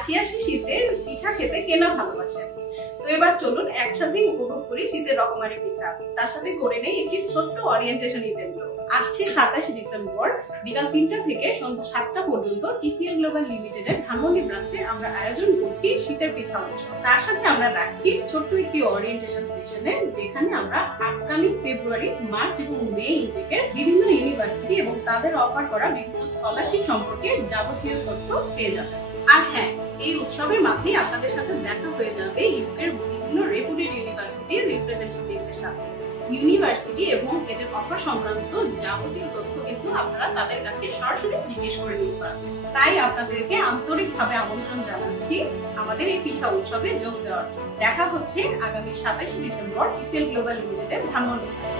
হাসি হাসি শীতে পিঠা খেতে কেনা ভালোবাসে। তো এবার চলুন একসাথে উপভোগ করি শীতের রকমারি পিঠা। তার সাথে করে নেই একটি ছোট্ট ওরিয়েন্টেশন ইভেন্ট। আসছে 27 ডিসেম্বর বিকাল 3টা থেকে সন্ধ্যা 7টা পর্যন্ত টিসিএল গ্লোবাল লিমিটেডের ধানমন্ডি ব্রাঞ্চে আমরা আয়োজন করছি শীতের পিঠা উৎসব। তার সাথে আমরা রাখছি ছোট্ট একটি ওরিয়েন্টেশন সেশনে, যেখানে আমরা আপকামিং ফেব্রুয়ারি, মার্চ এবং মে ইনটেকের বিভিন্ন ইউনিভার্সিটি এবং তাদের অফার করা বিভিন্ন স্কলারশিপ সম্পর্কে যাবতীয় তথ্য পেয়ে যাবেন। আর হ্যাঁ, এই উৎসবের মাঝেই আপনাদের সাথে দেখা হয়ে যাবে ইউকের বিভিন্ন রেপুটেড ইউনিভার্সিটির রিপ্রেজেন্টেটিভদের সাথে। ইউনিভার্সিটি এবং এদের অফার সংক্রান্ত যাবতীয় তথ্য কিন্তু আপনারা তাদের কাছে সরাসরি জিজ্ঞেস করে নিতে পারবেন। তাই আপনাদেরকে আন্তরিকভাবে আমন্ত্রণ জানাচ্ছি আমাদের এই পিঠা উৎসবে যোগ দেওয়ার জন্য। দেখা হচ্ছে আগামী 27 ডিসেম্বর টিসিএল গ্লোবাল লিমিটেডের ধানমন্ডির সাথে।